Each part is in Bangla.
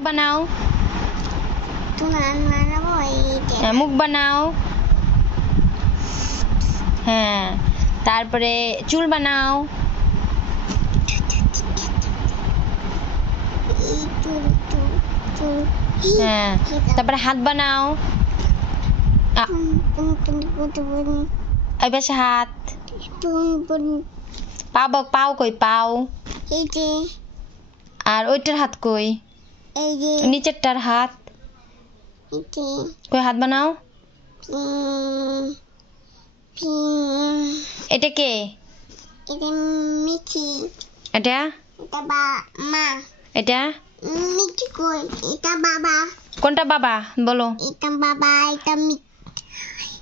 বানাও হ্যাঁ মুখ বানাও হ্যাঁ তারপরে চুল বানাও হ্যাঁ তারপরে হাত বানাও পাশে হাত পাও পাও কই পাও আর ওইটার হাত কই নিচেরটার হাত। কই হাত বানাও। এটা কে? এটা মিঠি। এটা? এটা মা। এটা? মিঠি কই? এটা বাবা। কোনটা বাবা? বলো। এটা বাবা এটা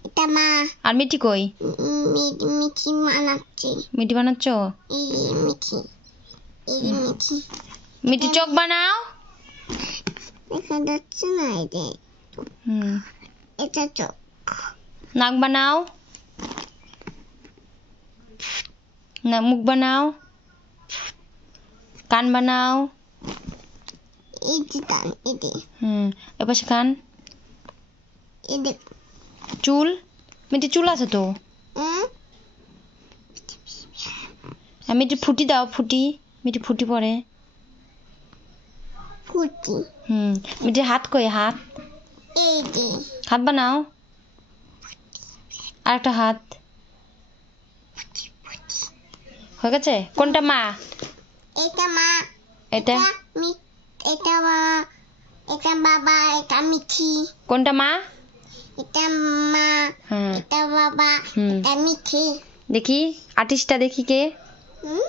এটা মা। আর মিটি কই? মি- মিঠি মানাচ্ছে মিটি বানাচ্ছ? এই যে মিঠি। মিটি চোখ বানাও। হুম এটা চোখ নাক বানাও না মুখ বানাও কান বানাও এই কান যে হুম এপাশে কান এই চুল মিটি চুল আছে তো আর মিটি ফুটি দাও ফুটি মিটি ফুটি পড়ে ফুটি। হুম মিটি হাত কই হাত? এই যে। হাত বানাও। আর একটা হাত। হয়ে গেছে? কোনটা মা? এটা মা এটা? মি এটা মা এটা বাবা এটা মিঠি। কোনটা মা? এটা মা এটা বাবা এটা মিঠি। দেখি আর্টিস্টটা দেখি কে। হুম?